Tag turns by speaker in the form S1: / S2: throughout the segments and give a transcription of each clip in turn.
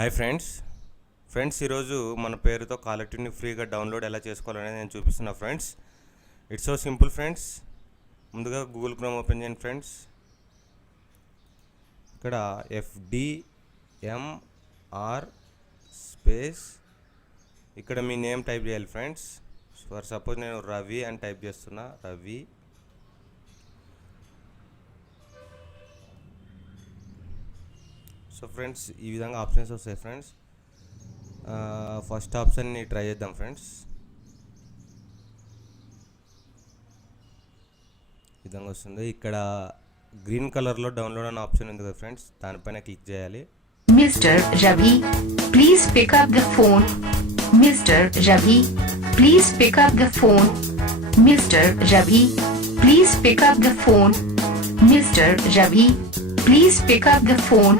S1: Hi friends. Friends ఈరోజు మన పేరుతో కాలర్ట్యూన్ని ఫ్రీగా డౌన్లోడ్ ఎలా చేసుకోవాలనేది నేను చూపిస్తున్నా friends. It's so simple friends ముందుగా గూగుల్ క్రోమ్ ఓపెన్ చేయండి ఫ్రెండ్స్. ఇక్కడ ఎఫ్డిఎంఆర్ స్పేస్ ఇక్కడ మీ నేమ్ టైప్ చేయాలి ఫ్రెండ్స్. ఫర్ సపోజ్ నేను రవి అని టైప్ చేస్తున్నా రవి సో ఫ్రెండ్స్ ఈ విధంగా ఆప్షన్స్ వస్తాయి ఫ్రెండ్స్ ఫస్ట్ ఆప్షన్ని ట్రై చేద్దాం ఫ్రెండ్స్ విధంగా వస్తుంది ఇక్కడ గ్రీన్ కలర్లో డౌన్లోడ్ అనే ఆప్షన్ ఉంది కదా ఫ్రెండ్స్ దానిపైన క్లిక్ చేయాలి
S2: mister Ravi please pick up the phone mister Ravi please pick up the phone mister Ravi please pick up the phone mister Ravi please pick up the phone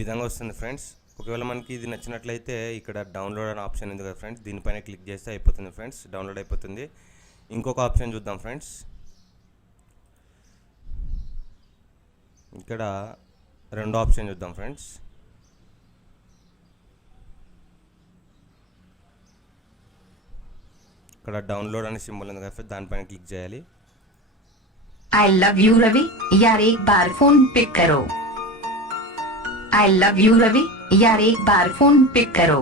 S1: విధంగా వస్తుంది friends. ఒకవేళ మనకి ఇది నచ్చినట్లయితే ఇక్కడ download అనే option ఉంది కదా ఫ్రెండ్స్. దీనిపైన క్లిక్ చేస్తే అయిపోతుంది ఫ్రెండ్స్. డౌన్లోడ్ అయిపోతుంది. ఇంకొక ఆప్షన్ చూద్దాం ఫ్రెండ్స్. ఇక్కడ రెండో ఆప్షన్ చూద్దాం ఫ్రెండ్స్. ఇక్కడ డౌన్లోడ్ అనే సింబల్ ఉంది కదా దానిపైన క్లిక్ చేయాలి.
S2: ఐ లవ్ యూ రవి యార్ ఏక్ బార్ ఫోన్ పిక్ కరో I love you Ravi, यार एक बार फोन पिक करो.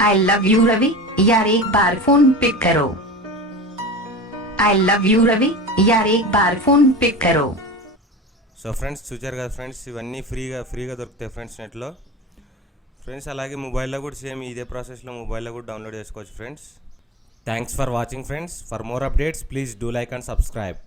S2: I love you Ravi, यार एक बार फोन पिक करो. I love you Ravi, यार एक बार फोन पिक करो.
S1: సో ఫ్రెండ్స్ చూచారు కదా ఫ్రెండ్స్ ఇవన్నీ ఫ్రీగా ఫ్రీగా దొరుకుతాయి ఫ్రెండ్స్ నెట్లో ఫ్రెండ్స్ అలాగే మొబైల్లో కూడా సేమ్ ఇదే ప్రాసెస్లో మొబైల్లో కూడా డౌన్లోడ్ చేసుకోవచ్చు friends thanks for watching friends for more updates please do like and subscribe